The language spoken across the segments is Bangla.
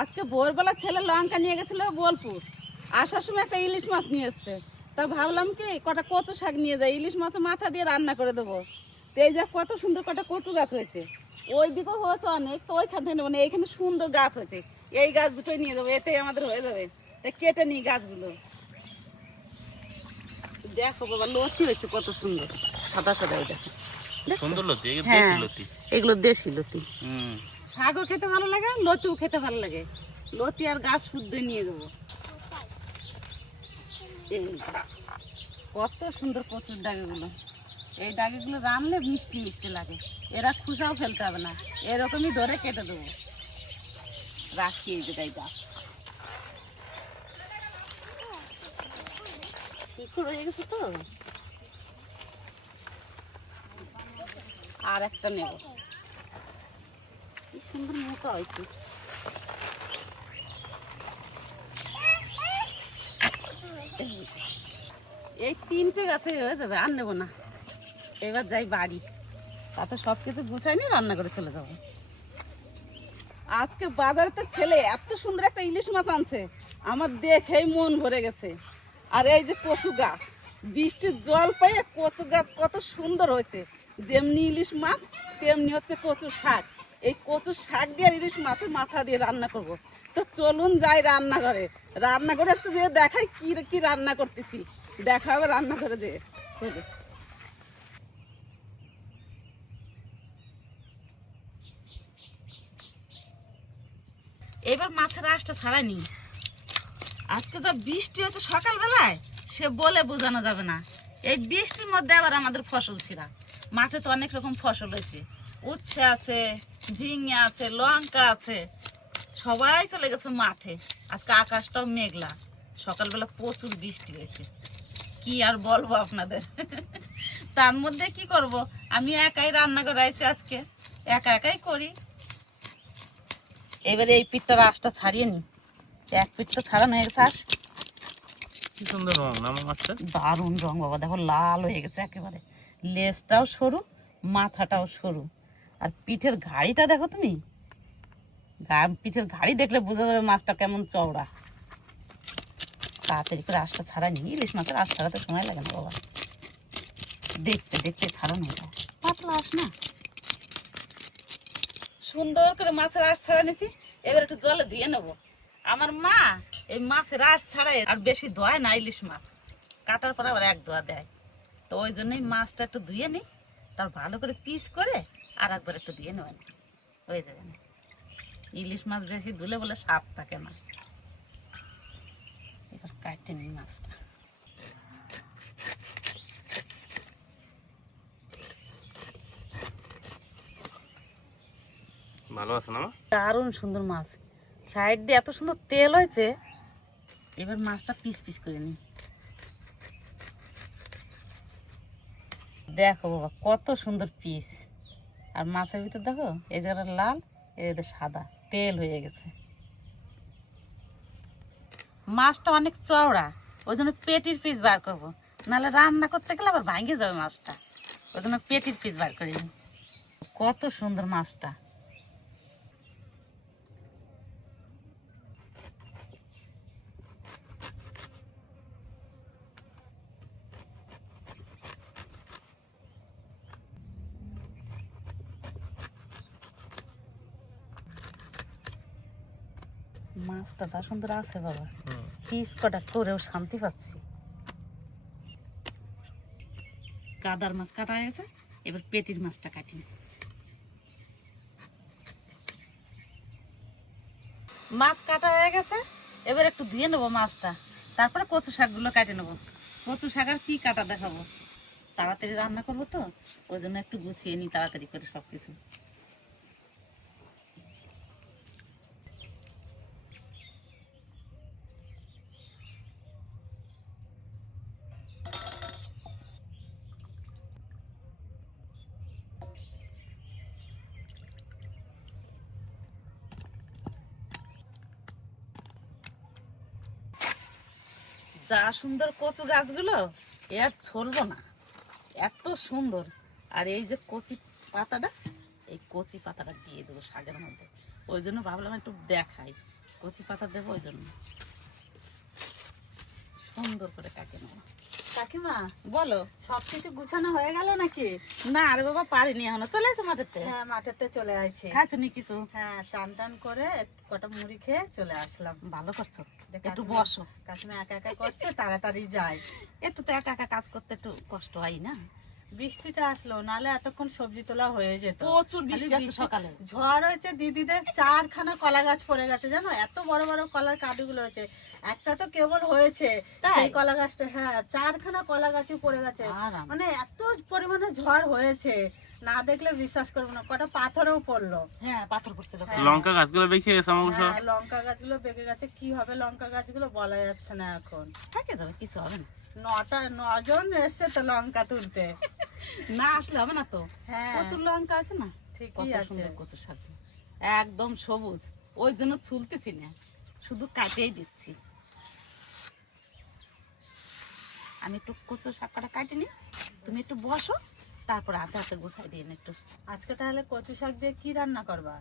আজকে ভোরবেলা ছেলে লঙ্কা নিয়ে গেছিল বোলপুর, আসার সময় একটা ইলিশ মাছ নিয়ে এসছে। তা ভাবলাম কি কটা কচু শাক নিয়ে যাই, ইলিশ মাছের মাথা দিয়ে রান্না করে দেবো। তো এই যে কত সুন্দর কটা কচু গাছ হয়েছে, ওই দিকেও হয়েছে অনেক, তো ওইখান থেকে নেবো না, এইখানে সুন্দর গাছ হয়েছে, এই গাছ দুটোই নিয়ে যাবো, এতেই আমাদের হয়ে যাবে। তা কেটে নিই গাছগুলো। দেখো বাবা লতি হয়েছে কত সুন্দর, সাদা সাদা। এই দেখো সুন্দর লতি, হ্যাঁ দেশি লতি। এগুলো দেশি লতি। শাকও খেতে ভালো লাগে, লতিও খেতে ভালো লাগে। লতি আর গাছ শুদ্ধ নিয়ে যাবো। কত সুন্দর কচুর ডাগেগুলো, এই ডাগেগুলো রানলে মিষ্টি মিষ্টি লাগে। এরা খুশাও ফেলতে হবে না, এরকমই ধরে কেটে দেবো। রাখি এই জায়গায় গাছ, শিকড় হয়ে গেছে তো। আর একটা নেব, কি সুন্দর মোটা হয়েছে। এই তিনটে গাছে হয়ে যাবে, আর নেবো না। এবার যাই বাড়ি, তাতে সব কিছু গুছাই নিয়ে রান্না করে চলে যাবো। আজকে বাজারেতে ছেলে এত সুন্দর একটা ইলিশ মাছ আনছে, আমার দেখেই মন ভরে গেছে। আর এই যে কচু গাছ, বৃষ্টির জল পেয়ে কচু গাছ কত সুন্দর হয়েছে। যেমনি ইলিশ মাছ তেমনি হচ্ছে কচু শাক। এই কচু শাক দিয়ে ইলিশ মাছের মাথা দিয়ে রান্না করব। তো চলুন যাই রান্নাঘরে, রান্নাঘরে আজকে যে দেখাই কি কি রান্না করতেছি, দেখা হবে রান্নাঘরে যেয়ে। চলো। এবার মাছের আঁশটা ছাড়াইনি। আজকে যা বৃষ্টি হচ্ছে সকালবেলায়, সে বলে বোঝানো যাবে না। এই বৃষ্টির মধ্যে আবার আমাদের ফসল ছিঁড়া। মাঠে তো অনেক রকম ফসল হয়েছে, উচ্ছে আছে, ঝিঙে আছে, লঙ্কা আছে, সবাই চলে গেছে মাঠে। আজকে আকাশটাও মেঘলা, সকালবেলা প্রচুর বৃষ্টি হয়েছে। কি আর বলবো আপনাদের। তার মধ্যে কি করব, আমি একাই রান্না করাইছি আজকে, একা একাই করি। এবারে এই পিঠটার আঁশটা ছাড়িয়ে নি, এক পিঠ তো ছাড়ানো হয়ে গেছে। আঁশ কি সুন্দর রং না মাছটা, দারুণ রং বাবা, দেখো লাল হয়ে গেছে একেবারে। লেজটাও সরু, মাথাটাও সরু, আর পিঠের ঘাড়িটা দেখো তুমি। পিঠের ঘাড়ি দেখলে বোঝা যাবে মাছটা কেমন চওড়া। তাড়াতাড়ি করে আঁশটা ছাড়া নি, ইলিশ মাছের আঁশ ছাড়াতে সময় লাগে না বাবা, দেখতে দেখতে ছাড়ানো যায়। পাতলা আঁশ না, সুন্দর করে মাছের আঁশ ছাড়া নিয়েছি। এবার একটু জলে ধুয়ে নেবো। আমার মা এই মাছের আঁশ ছাড়াই আর বেশি ধোয় না ইলিশ মাছ, কাটার পর আবার এক ধোয়া দেয়। তো ওই জন্যই মাছটা একটু ধুয়ে নিই, তার ভালো করে পিস করে আর একবার একটু ধুয়ে নেবেন, হয়ে যাবে না। ইলিশ মাছ বেশি ধুলে বলে স্বাদ থাকে না। এবার কাটতে নিই মাছটা। ভালো আছে না? দারুণ সুন্দর মাছ, সাইড দিয়ে এত সুন্দর তেল হয়েছে। এবার মাছটা পিস পিস করে নিই। দেখো বাবা কত সুন্দর পিস, আর মাছের ভিতর দেখো এই জায়গাটা লাল, এই জায়গাটা সাদা, তেল হয়ে গেছে। মাছটা অনেক চওড়া, ওই জন্য পেটির পিস বার করবো, নাহলে রান্না করতে গেলে আবার ভাঙে যাবে মাছটা। ওই জন্য পেটির পিস বার করে নিই। কত সুন্দর মাছটা। মাছটা যা সুন্দর আছে বাবা, পিস কটা করেও শান্তি পাচ্ছি। কাদার মাছ কাটা হয়ে গেছে, এবার পেটির মাছটা কাটি। মাছ কাটা হয়ে গেছে, এবার একটু ধুয়ে নেবো মাছটা, তারপরে কচু শাকগুলো কাটে নেবো। কচু শাক আর কি কাটা দেখাবো, তাড়াতাড়ি রান্না করবো তো, ওই জন্য একটু গুছিয়ে নিই তাড়াতাড়ি করে সবকিছু। যা সুন্দর কচু গাছগুলো, এ আর ছলবো না, এত সুন্দর। আর এই যে কচি পাতাটা, এই কচি পাতাটা দিয়ে দেবো শাকের মধ্যে, ওই জন্য ভাবলাম একটু দেখাই। কচি পাতা দেবো ওই জন্য সুন্দর করে কাকে নেবো। কাকিমা বলো। সবকিছু গুছানো হয়ে গেল নাকি? না আরে বাবা পারিনি এখনো, চলে এসে মাঠেতে। হ্যাঁ মাঠেতে চলে আইছি। খাচ্ছো নি কিছু? হ্যাঁ চান টান করে কটা মুড়ি খেয়ে চলে আসলাম। ভালো করছো, যে একটু কাকিমা- বসো। কাকিমা একা একা করছে, তাড়াতাড়ি যাই। একটু তো একা একা কাজ করতে একটু কষ্ট হয় না? বৃষ্টিটা আসলো, নালে এতক্ষণ সবজি তোলা হয়ে যেত। প্রচুর বৃষ্টি খালি আছে সকালে। ঝড় হয়েছে, দিদিদের 4খানা কলা গাছ পড়ে গেছে জানো, এত বড় বড় কলার কাঁদিগুলো হয়েছে। একটা তো কেবল হয়েছে তাই? সেই কলা গাছটা, হ্যাঁ 4খানা কলা গাছই পড়ে গেছে। আরাম। মানে এত পরিমাণে ঝড় হয়েছে, না দেখলে বিশ্বাস করবো না, কটা পাথরও পড়লো। হ্যাঁ পাথর পড়ছিল। হ্যাঁ। লঙ্কা গাছগুলো বেঁকে গেছে আমার সব। হ্যাঁ লঙ্কা গাছগুলো বেঁকে গেছে, কি হবে লঙ্কা গাছগুলো বলা যাচ্ছে না এখন। থাকে যাবে, কিছু হবে না। 9জন এসছে তো লঙ্কা তুলতে। না আসলে হবে না তো। হ্যাঁ প্রচুর লঙ্কা আছে না, ঠিকই কত আছে। সুন্দর কচু শাক, একদম সবুজ। ওই জন্য ছুলতেছি না, শুধু কাটেই দিচ্ছি। আমি একটু কচু শাকটা কাটি নি, তুমি একটু বসো, তারপর হাতে হাতে গুছাই দিন একটু। আজকে তাহলে কচু শাক দিয়ে কি রান্না করবা?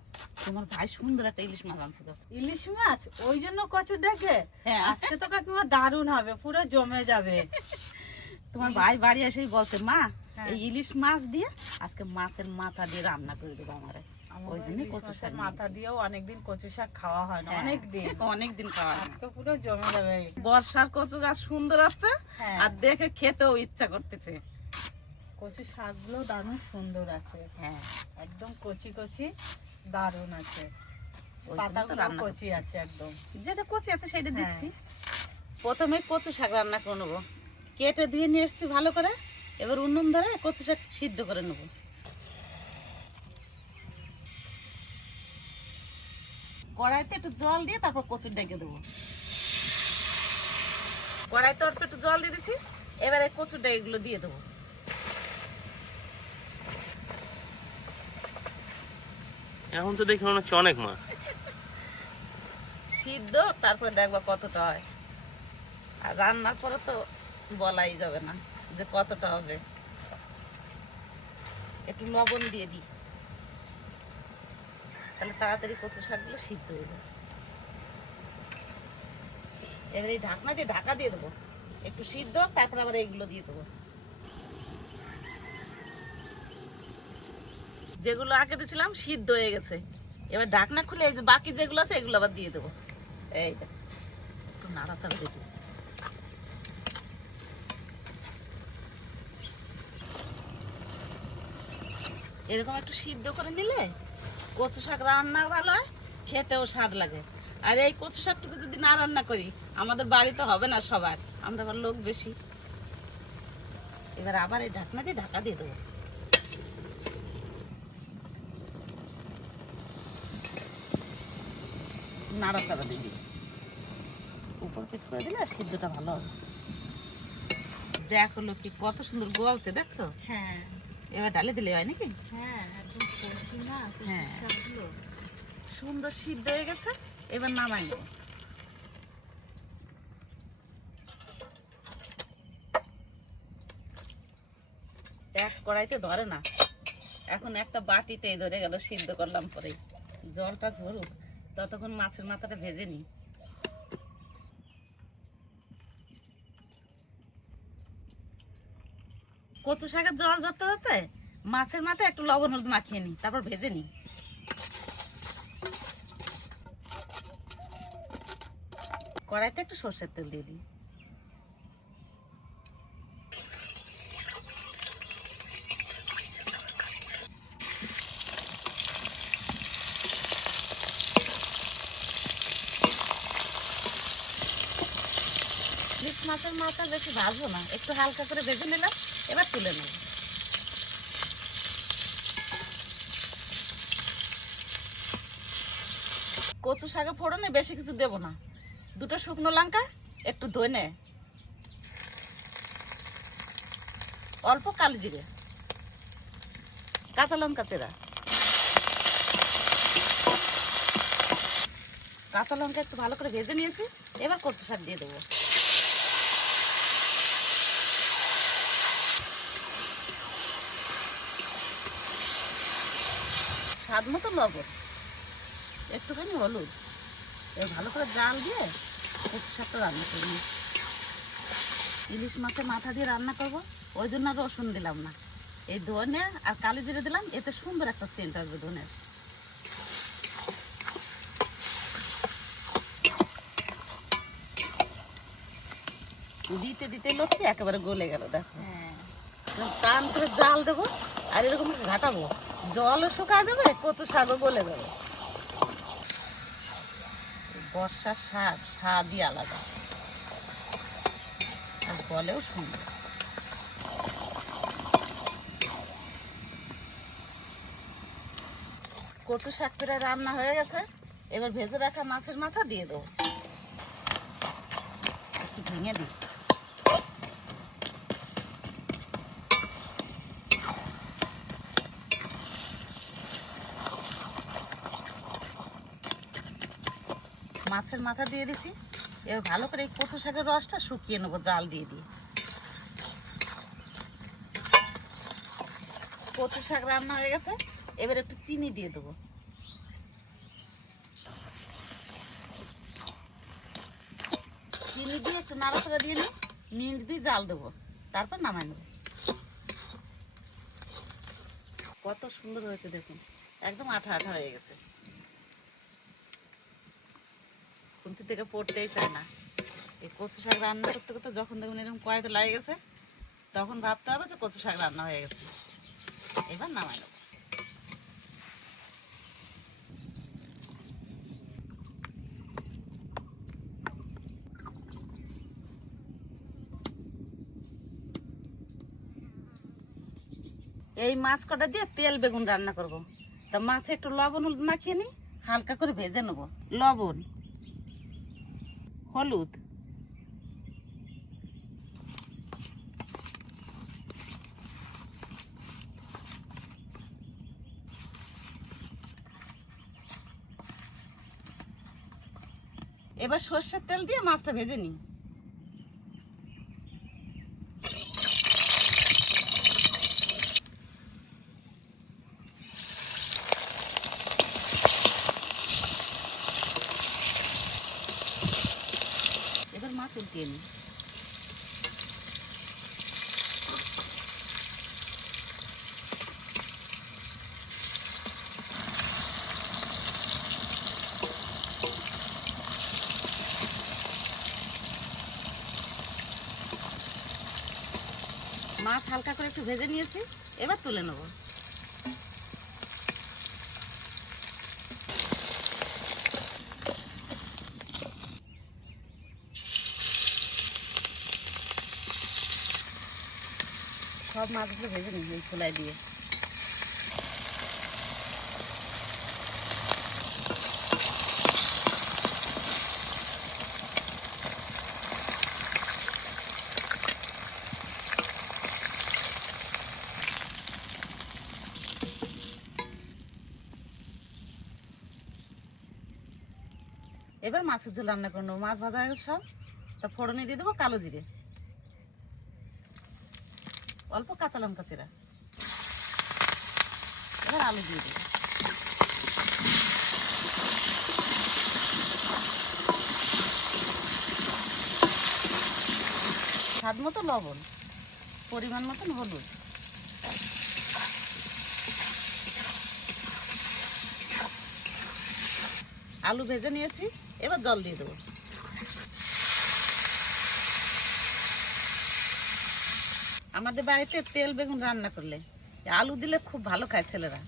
তোমার ভাই সুন্দর একটা ইলিশ মাছ আনছিল। ইলিশ মাছ, ওই জন্য কচু ডাকে? হ্যাঁ। আজকে তো কাকিমা দারুণ হবে, পুরো জমে যাবে। তোমার ভাই বাড়ি এসেই বলছে, মা হ্যাঁ। এই ইলিশ মাছ দিয়ে আজকে মাছের মাথা দিয়ে রান্না করে দেবো আমারে। ওই জন্য ইলিশ কচু শাক মাছের মাথা দিয়েও অনেকদিন কচু শাক খাওয়া হয় না, হ্যাঁ। অনেকদিন। অনেকদিন খাওয়া হয় না। আজকে পুরো জমে যাবে। বর্ষার কচু গাছ সুন্দর আছে, হ্যাঁ। আর দেখে খেতেও ইচ্ছা করতেছে। কচু শাকগুলো দারুণ সুন্দর আছে, হ্যাঁ একদম কচি কচি, দারুণ আছে। ওই জন্য তো পাতাগুলো রান্না কচি আছে একদম। যেটা কচি আছে সেটা হ্যাঁ। দিচ্ছি। প্রথমে কচু শাক রান্না করে নেবো, কেটে ধুয়ে নিয়ে এসেছি ভালো করে। এবার উনুন ধরে কচু শাক সিদ্ধ করে নেবো। কড়াইতে একটু জল দিয়ে তারপর কচুর ডেকে দেবো। কড়াইতে অল্প একটু জল দিয়ে দিচ্ছি, এবারে কচুর ডেকেগুলো দিয়ে দেবো। এখন তো দেখি মনে হচ্ছে অনেক মাছ। সিদ্ধ তারপরে দেখবা কতটা হয়, আর রান্নার পরে তো বলাই যাবে না যে কতটা হবে। একটু লবণ দিয়ে দিই, তাহলে তাড়াতাড়ি কচু শাকগুলো সিদ্ধ হয়ে যাবে। এবার এই ঢাকনা দিয়ে ঢাকা দিয়ে দেবো, একটু সিদ্ধ, তারপর আবার এইগুলো দিয়ে দেবো। যেগুলো আগে দিয়েছিলাম সিদ্ধ হয়ে গেছে, এবার ঢাকনা খুলে এই যে বাকি যেগুলো আছে এগুলো আবার দিয়ে দেবো। এই দেখ, একটু নাড়াচাড়া দেখি। এরকম একটু সিদ্ধ করে নিলে কচু শাক রান্না ভালো হয়, খেতেও স্বাদ লাগে। আর এই কচু শাকটুকু যদি না রান্না করি, আমাদের বাড়িতে হবে না সবার, আমরা আবার লোক বেশি। এবার আবার এই ঢাকনা দিয়ে ঢাকা দিয়ে দেবো। নাড়াচাড়া দিয়ে দিই, উপর পিঠ করে দিলে সিদ্ধটা ভালো হবে। দেখো লোক কি কত সুন্দর গলছে, দেখছো? হ্যাঁ এবার ডালে দিলে হয় নাকি? হ্যাঁ একদম কচি না কচু হ্যাঁ। শাকগুলো। সুন্দর সিদ্ধ হয়ে গেছে, এবার নামাই নেব। এক কড়াইতে ধরে না, এখন একটা বাটিতে ধরে গেল, সিদ্ধ করলাম পরে। জলটা ঝরুক, ততক্ষণ মাছের মাথাটা ভেজে নিই। কচু শাকের জল ঝরতে হতে মাছের মাথায় একটু লবণ হলুদ মাখিয়ে নিই, তারপর ভেজে নিই। কড়াইতে একটু সর্ষের তেল দিয়ে দিই। ইলিশ মাছের মাথা বেশি ভাজবো না, একটু হালকা করে ভেজে নিলাম, এবার তুলে নেব। কচু শাকে ফোড়নে বেশি কিছু দেব না, দুটো শুকনো লঙ্কা, একটু ধনে, অল্প কালো জিরে, কাঁচা লঙ্কা চেরা। কাঁচা লঙ্কা একটু ভালো করে ভেজে নিয়েছি, এবার কচু শাক দিয়ে দেবো। স্বাদ মতো লবণ, একটুখানি হলুদ, এই ভালো করে জাল দিয়ে কচু শাকটা রান্না করে নিই। ইলিশ মাছের মাথা দিয়ে রান্না করব, ওই জন্য আর রসুন দিলাম না। এই ধনে আর কালি জিরে দিলাম, এতে সুন্দর একটা সেন্ট আসবে ধনের। দিতে দিতে লক্ষ্মী একেবারে গলে গেল, দেখো। টান করে জাল দেবো আর এরকম ঘাটাবো, জলও শুকায় যাবে, কচু শাকও গলে যাবে। বর্ষার শাক স্বাদই আলাদা, আর গলেও সুন্দর। কচু শাক প্রায় রান্না হয়ে গেছে, এবার ভেজে রাখা মাছের মাথা দিয়ে দেবো। একটু ভেঙে দিই। মাছের মাথা দিয়ে দিছি, এবার ভালো করে এই কচু শাকের রসটা শুকিয়ে নেবো জাল দিয়ে দিয়ে। কচু শাক রান্না হয়ে গেছে, এবার একটু চিনি দিয়ে দেবো। চিনি দিয়ে একটু নাড়াচাড়া দিয়ে নিই, মিনিট দিয়ে জাল দেবো, তারপর নামাই নেবো। কত সুন্দর হয়েছে দেখুন, একদম আঠা আঠা হয়ে গেছে, খুন্তি থেকে পড়তেই চায় না। এই কচু শাক রান্না করতে করতে যখন দেখুন এরকম কড়াইতে লাগে গেছে, তখন ভাবতে হবে যে কচু শাক রান্না হয়ে গেছে। এবার নামাই নেব। এই মাছ কটা দিয়ে তেল বেগুন রান্না করব। তা মাছে একটু লবণ মাখিয়ে নিই, হালকা করে ভেজে নেব। লবণ, হলুদ, এবার সর্ষের তেল দিয়ে মাছটা ভেজে নিই। এবার মাছ উল্টিয়ে নিই। মাছ হালকা করে একটু ভেজে নিয়েছি, এবার তুলে নেব। সব মাছগুলো ভেজে নিই এই খোলাই দিয়ে। এবার মাছের ঝোল রান্না করে নেবো। মাছ ভাজা হয়ে গেছে সব, তা ফোড়নে দিয়ে দেবো কালো জিরে, অল্প কাঁচা লঙ্কা চেরা। এবার আলু দিয়ে দেবো। স্বাদ মতো লবণ, পরিমাণ মতন হলুদ, আলু ভেজে নিয়েছি, এবার জল দিয়ে দেবো। আমাদের বাড়িতে তেল বেগুন রান্না করলে আলু দিলে খুব ভালো খায় ছেলেরা,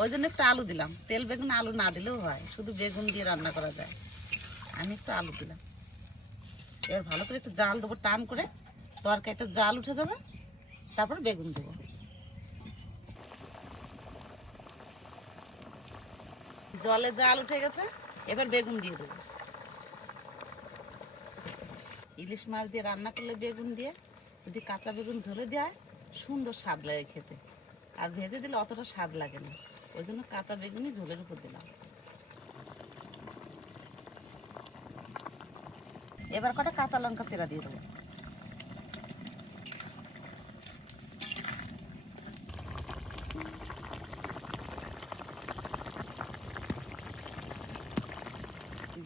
ওই জন্য একটু আলু দিলাম। তেল বেগুন আলু না দিলেও হয়, শুধু বেগুন দিয়ে রান্না করা যায়। আমি একটু আলু দিলাম। এবার ভালো করে একটু জাল দেবো, টান করে তরকারিটা জাল উঠে দেবে, তারপর বেগুন দেবো। জলে জাল উঠে গেছে, এবার বেগুন দিয়ে দেবো। ইলিশ মাছ দিয়ে রান্না করলে বেগুন দিয়ে যদি কাঁচা বেগুন ঝোলে দেওয়া হয়, সুন্দর স্বাদ লাগে খেতে। আর ভেজে দিলে অতটা স্বাদ লাগে না, ওই জন্য কাঁচা বেগুনই ঝোলের উপর দিলাম। এবার কটা কাঁচা লঙ্কা চেরা দিয়ে দেবো।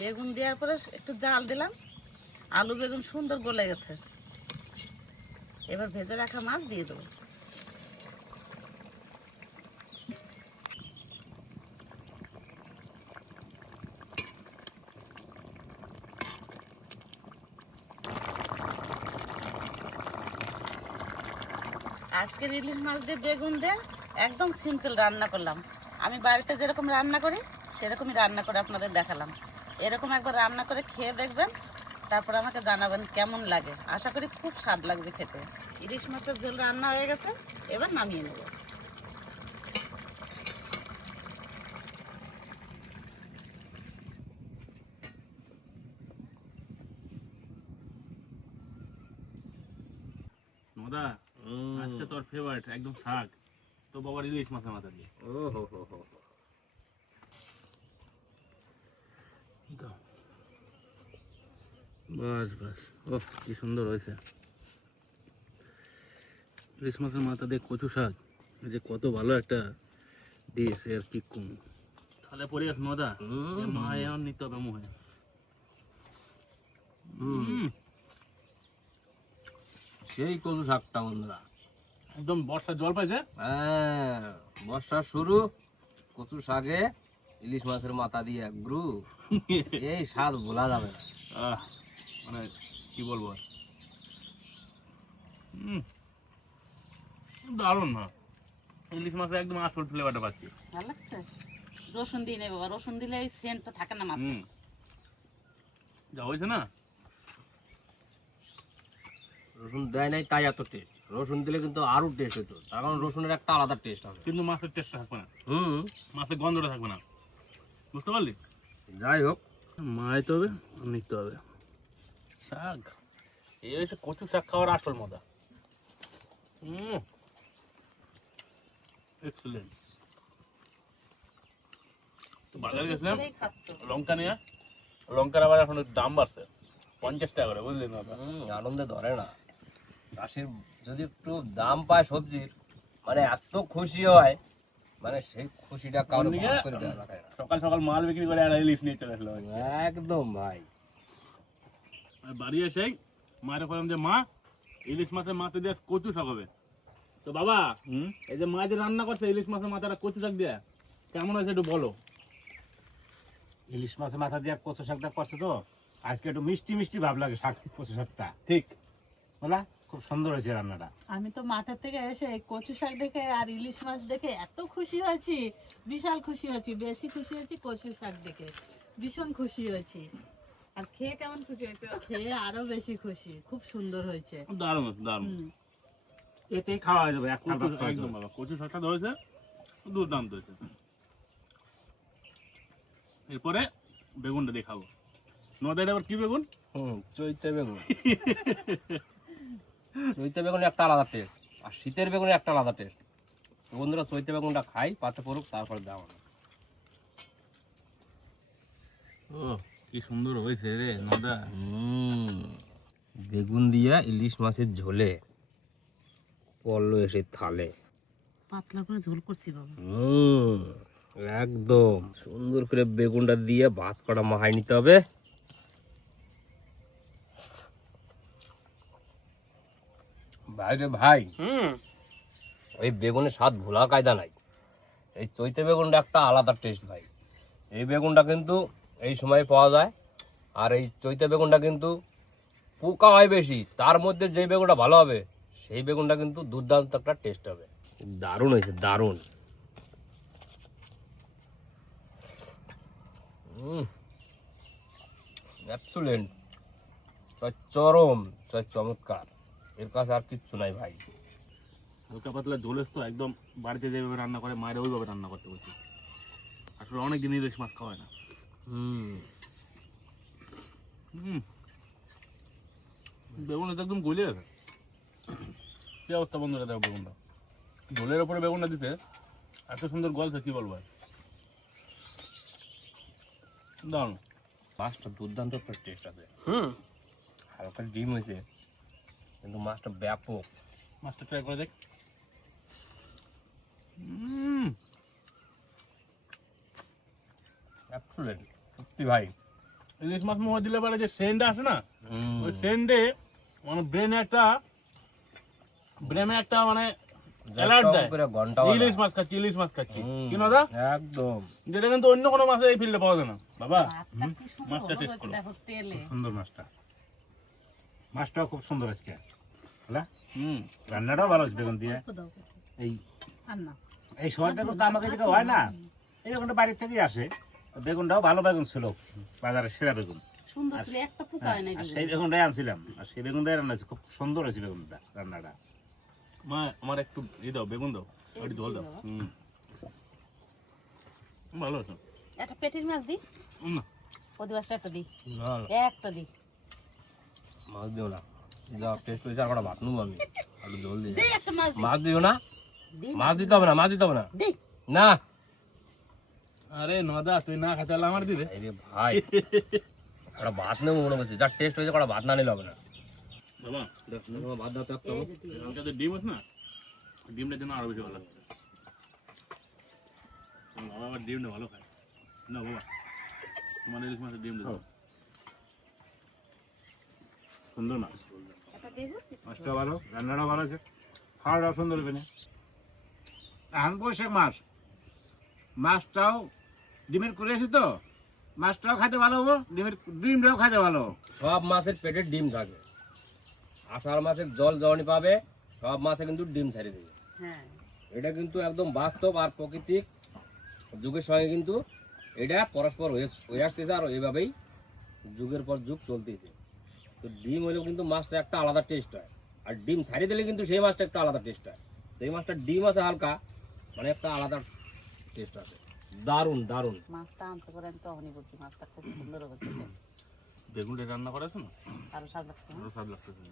বেগুন দেওয়ার পরে একটু জাল দিলাম, আলু বেগুন সুন্দর গলে গেছে। এবার ভেজে রাখা মাছ দিয়ে দেবো। আজকের ইলিশ মাছ দিয়ে বেগুন দিয়ে একদম সিম্পল রান্না করলাম। আমি বাড়িতে যেরকম রান্না করি সেরকমই রান্না করে আপনাদের দেখালাম। এরকম একবার রান্না করে খেয়ে দেখবেন, তারপর আমাকে জানাবেন কেমন লাগে। আশা করি খুব স্বাদ লাগবে খেতে। ইলিশ মাছের ঝোল রান্না হয়ে গেছে, এবার নামিয়ে নেব। নদা, আজকে তোর ফেভারিট একদম শাক, তো বাবার ইলিশ মাছের মাথা দিয়ে। ও হো হো হো হো। দাও। বাস বাস, ওহ কি সুন্দর হয়েছে। ইলিশ মাছের মাথা দিয়ে কচু শাক, এই যে কত ভালো একটা ডিশ, এর কি কম। তাহলে পরে গেছে নদা, মা এখন নিতে হবে মুহে। সেই কচু শাকটা বন্ধুরা, একদম বর্ষার জল পাইছে। হ্যাঁ বর্ষা শুরু, কচু শাকে ইলিশ মাছের মাথা দিয়ে গ্রু, এই স্বাদ ভোলা যাবে না। মানে কি বলবো, দারুণ না, ইলিশ মাছের একদম আসল ফ্লেভারটা পাচ্ছি। ভালো লাগছে। রসুন দিয়ে নেই বাবা, রসুন দিলে এই সেন্টটা থাকে না মাছ। যা হয়েছে না, রসুন দেয় নাই তাই এত টেস্ট, রসুন দিলে কিন্তু আরো টেস্ট হতো, তার কারণ রসুনের একটা আলাদা টেস্ট হবে। কিন্তু মাছের টেস্টটা থাকবে না, মাছের গন্ধটা থাকবে না, বুঝতে পারলি। যাই হোক, মারাইতে হবে আর নিতে হবে শাক। এই হচ্ছে কচু শাক খাওয়ার আসল মজা। এক্সেলেন্ট। তো বাজারে গেছিলাম এই খাচ্ছ। লঙ্কা নিয়ে, লঙ্কার আবার এখন দাম বাড়ছে 50 টাকা করে, বুঝলি না। আনন্দে ধরে না, চাষির যদি একটু দাম পায় সবজির, মানে এত খুশি হয়, মানে সেই খুশিটা কারো অন্যদিকে ভাগ করে দেওয়া লাগে না। সকাল সকাল মাল বিক্রি করে আর ইলিশ নিয়ে চলে আসলো। একদম ভাই, আর বাড়ি এসেই মায়ের বললাম যে মা, ইলিশ মাছের মাথা দিয়ে কচু শাক হবে। তো বাবা, এই যে মা যে রান্না করছে ইলিশ মাছের মাথাটা কচু শাক দিয়ে, কেমন হয়েছে একটু বলো। ইলিশ মাছের মাথা দিয়ে কচু শাকটা করছে তো, আজকে একটু মিষ্টি মিষ্টি ভাব লাগে শাক, কচু শাকটা ঠিক বলা খুব সুন্দর হয়েছে রান্নাটা। আমি তো মাঠের থেকে এসে এই কচু শাক দেখে আর ইলিশ মাছ দেখে এত খুশি হয়েছি, বিশাল খুশি হয়েছি। বেশি খুশি হয়েছি কচু শাক দেখে, ভীষণ খুশি হয়েছি। আর খেয়ে কেমন খুশি হয়েছে? খেয়ে আরো বেশি খুশি, খুব সুন্দর হয়েছে। দারুণ হয়েছে, দারুণ। এতেই খাওয়া হয়ে যাবে, এক কচু খাবার খাওয়া একদম যাবে। বাবা, কচু শাকটা ধরেছে দুর্দান্ত হয়েছে। এরপরে বেগুনটা দিয়ে খাবো। নদাইটা আবার কি বেগুন? চৈতে বেগুন। চৈতে বেগুনের একটা আলাদা টেস্ট, আর শীতের বেগুনের একটা আলাদা টেস্ট। তো বন্ধুরা চৈতে বেগুনটা খাই, পাতে পড়ুক, তারপর দেওয়া। ও কি সুন্দর হয়েছে রে নদা। বেগুন দিয়া ইলিশ মাছের ঝোলে পড়লো এসে থালে। পাতলা করে ঝোল করছি বাবা। একদম সুন্দর করে বেগুনটা দিয়ে ভাত কটা মাখাই নিতে হবে। ভাই রে ভাই, ওই বেগুনের স্বাদ ভোলা কায়দা নাই। এই চৈতে বেগুনটা একটা আলাদা টেস্ট ভাই। এই বেগুনটা কিন্তু এই সময় পাওয়া যায়, আর এই চৈতে বেগুনটা কিন্তু পোকা হয় বেশি, তার মধ্যে যে বেগুনটা ভালো হবে সেই বেগুনটা কিন্তু দুর্দান্ত একটা টেস্ট হবে। দারুণ হয়েছে, দারুণ। অ্যাবসোলেন্ট, চরম, চমৎকার, এর কাছে আর কিচ্ছু নাই ভাই। হালকা পাতলা ঝোলের তো একদম বাড়িতে যেভাবে রান্না করে মায়েরা ওইভাবে রান্না করতে বলছি। আসলে অনেক দিন ইলিশ মাছ খাওয়ায় না। বেগুনটা তো একদম গলে গেছে। কি অবস্থা বন্ধুরা, দেখো বেগুনটা ঝোলের ওপরে বেগুনটা দিতে এত সুন্দর গলছে, কি বলবো। দারুণ। মাছটা দুর্দান্ত একটা টেস্ট আছে। হালকা ডিম হয়েছে, কিন্তু মাছটা ব্যাপক। মাছটা ট্রাই করে দেখ। অ্যাবসোলেন্ট, সত্যি ভাই, ইলিশ মাছ মোয়া দিলে পরে যে সেন্টটা আসে না, হুম। ওই সেন্টে মানে ব্রেনে একটা মানে অ্যালার্ট দেয়, করে ঘন্টা ইলিশ মাছ খাচ্ছি, ইলিশ মাছ খাচ্ছি। হুম। কি দাদা? একদম যেটা কিন্তু অন্য কোনো মাছে এই ফিল্ডে পাওয়া যায় না। বাবা ভাতটা কি সুন্দর মাছটা হলো টেস্ট হয়েছে করো। দেখো তেলে। সুন্দর মাছটাও খুব সুন্দর আজকে, হ্যাঁ? হুম, রান্নাটাও ভালো হচ্ছে বেগুন দিয়ে। অল্প দাও। এই আর না এই সোয়ার বেগুন তো আমাকে দিকে হয় না, এই বেগুনটা বাড়ির থেকেই আসে। বেগুনটাও ভালো বেগুন ছিল, বাজারে সেরা বেগুন। সুন্দর ছিল, একটা পোকা হয় না আর সেই বেগুনটাই আনছিলাম, আর সেই বেগুনটাই রান্না হয়েছে, খুব সুন্দর হয়েছে বেগুনটা রান্নাটা। মা আমার একটু দাও, বেগুন দাও, একটু জল দাও। হুম, ভালো আছে। একটা পেটির মাছ দি, না, প্রতিবাসটা একটা দি, না না, একটা দি, মাছ দিও না, যা টেস্ট হয়েছে আর কটা ভাত নেবো আমি, একটু জল দিয়ে দে একটা মাছ দি, মাছ দিও না, দি, মাছ দিতে হবে না, মাছ দিতে হবে না, দি। না। আরে নদা তুই না খাতে হলে আমার দিদে। এই রে ভাই, কটা ভাত নেবো মনে করছি, যা টেস্ট হয়েছে কটা ভাত না নিলে হবে না। বাবা দেখ, ভাত দাও তো একটা। এই যে দি। হালকা যে ডিম আছে না, ডিমটার জন্য আরো বেশি ভালো লাগছে। বাবা আবার ডিমটা ভালো খায় না। বাবা তোমার ইলিশ মাছের ডিম দাও। সুন্দর মাছ, একটা দেবো? মাছটাও ভালো, রান্নাটাও ভালো আছে, খাওয়াটাও সুন্দর হবে না। এখন বৈশাখ মাছ, মাছটাও ডিমের করেছি তো, মাছটাও খাইতে ভালো হবো, ডিমটাও খাইতে ভালো। সব মাছের পেটে ডিম থাকে, আষাঢ় মাসের জল জলনি পাবে, সব মাছে কিন্তু ডিম ছাড়িয়ে দেবে। হ্যাঁ, এটা কিন্তু একদম বাস্তব আর প্রাকৃতিক যুগের সঙ্গে কিন্তু এটা পরস্পর হয়ে আসতেছে, আর এইভাবেই যুগের পর যুগ চলতেছে। তো ডিম হলেও কিন্তু মাছটা একটা আলাদা টেস্ট হয়, আর ডিম ছাড়িয়ে দিলে কিন্তু সেই মাছটা একটা আলাদা টেস্ট হয়। তো এই মাছটা ডিম আছে হালকা, মানে একটা আলাদা টেস্ট আছে, দারুণ দারুণ। মাছটা আনতে করে আমি তখনই বলছি মাছটা খুব সুন্দর হয়েছে, বেগুনটা রান্না করা আছে না, আরো স্বাদ লাগছে না? আরো স্বাদ লাগতেছে।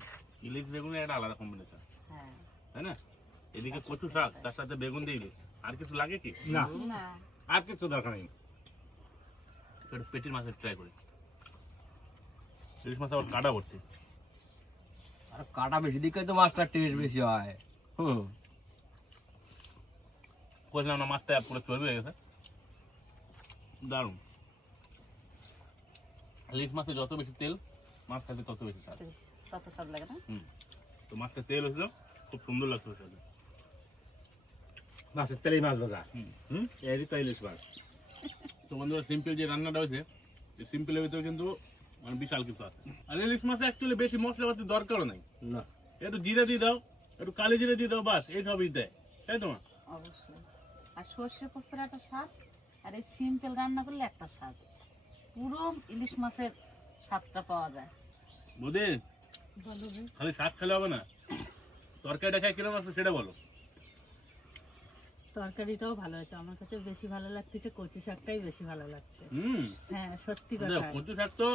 ইলিশ বেগুনের একটা আলাদা কম্বিনেশন, হ্যাঁ। তাই না? এদিকে কচু শাক, তার সাথে বেগুন দিয়ে ইলিশ, আর কিছু লাগে কি? না, না, আর কিছু দরকার নেই। একটু পেটির মাছের ট্রাই করি। ইলিশ মাছ আবার কাটা ভর্তি। আর কাটা বেশি দিকে তো মাছটার টেস্ট বেশি হয়। বলছিলাম না মাছটা পুরো চর্বি হয়ে গেছে, দারুণ। ইলিশ মাছে যত বেশি তেল, মাছ খাতে তত বেশি স্বাদ। কত স্বাদ লাগে না? তো মাছটা তেল হয়েছিল, খুব সুন্দর লাগতো সাথে। মাছের তেলেই মাছ ভাজা, হুম। এই তো ইলিশ মাছ। তো বন্ধুরা সিম্পল যে রান্নাটা হয়েছে, এই সিম্পলের ভিতরে কিন্তু মানে বিশাল কিছু আছে। আর ইলিশ মাছে অ্যাকচুয়ালি বেশি মশলাপাতি দরকারও নাই, না, একটু জিরে দিয়ে দাও, একটু কালি জিরে দিয়ে দাও, বাস এই সবই দেয়, তাই তো মা? অবশ্যই। আর সর্ষে পোস্তের একটা স্বাদ, আর এই সিম্পল রান্না করলে একটা স্বাদ, পুরো ইলিশ মাছের স্বাদটা পাওয়া যায়। বোধে বলো রে। খালি শাক খেলে হবে না, তরকারিটা খাই কিরকম আছে সেটা বলো। তরকারিটাও ভালো হয়েছে, আমার কাছে বেশি ভালো লাগতেছে কচু শাকটাই বেশি ভালো লাগছে। হুম, হ্যাঁ সত্যি দেখো, কথা। কচু শাক তো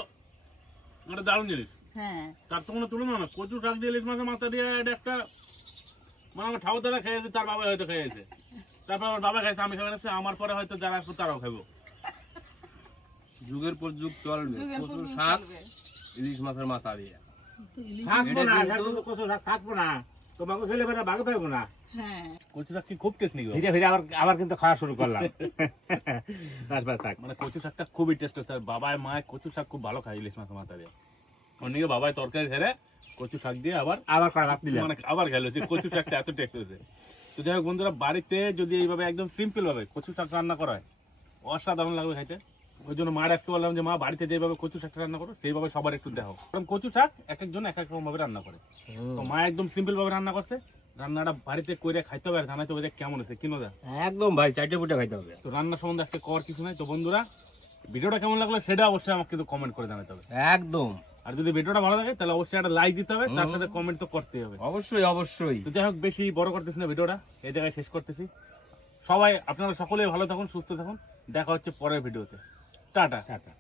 একটা দারুণ জিনিস, হ্যাঁ তার তো কোনো তুলনা না। কচু শাক দিয়ে ইলিশ মাছের মাথা দিয়ে এটা একটা, মানে আমার ঠাকুর দাদা খেয়েছে, তার বাবা হয়তো খেয়েছে, তারপর আমার বাবা খাইছে, আমি খাই না, আমার পরে হয়তো যারা আসবে তারাও খাবো। যুগের পর যুগ চলবে কচুর শাক ইলিশ মাছের মাথা দিয়ে। তো ইলিশ, থাকবো না, এটা কিন্তু- কচু শাক থাকবো না, তোমাকে ছেলেবেলা ভাগে পাবো না। হ্যাঁ কচু শাক কি খুব টেস্ট নাকি? ফিরে ফিরে আবার কিন্তু খাওয়া শুরু করলাম। তারপর থাক। মানে কচু শাকটা খুবই টেস্ট হচ্ছে, আর বাবায় মায় কচু শাক খুব ভালো খায় ইলিশ মাছের মাথা দিয়ে। অন্যদিকে বাবায় তরকারি ছেড়ে কচু শাক দিয়ে আবার কড়া ভাত দিলাম। মানে আবার খেলো যে কচু শাকটা এত টেস্ট হয়েছে। তো যাই হোক বন্ধুরা, বাড়িতে যদি এইভাবে একদম সিম্পল ভাবে কচু শাক রান্না করা হয়, অসাধারণ লাগবে খাইতে। ওই জন্য মার আজকে বললাম যে মা বাড়িতে যেভাবে কচু শাকটা রান্না করো সেইভাবে সবার একটু দেখো, কারণ কচু শাক এক একজন এক এক রকম ভাবে রান্না করে। তো মা একদম সিম্পল ভাবে রান্না করছে, রান্নাটা বাড়িতে করে খাইতে হবে আর জানাইতে হবে যে কেমন হয়েছে, কিনো দা। একদম ভাই, চারটে ফুটে খাইতে হবে। তো রান্না সম্বন্ধে আজকে কর কিছু নাই। তো বন্ধুরা, ভিডিওটা কেমন লাগলো সেটা অবশ্যই আমাকে কিন্তু কমেন্ট করে জানাতে হবে। একদম, আর যদি ভিডিওটা ভালো লাগে তাহলে অবশ্যই একটা লাইক দিতে হবে, তার সাথে কমেন্ট তো করতেই হবে। অবশ্যই অবশ্যই। তো যাই হোক, বেশি বড় করতেছি না ভিডিওটা, এই জায়গায় শেষ করতেছি। সবাই আপনারা সকলেই ভালো থাকুন, সুস্থ থাকুন, দেখা হচ্ছে পরের ভিডিওতে। টাটা। টাটা।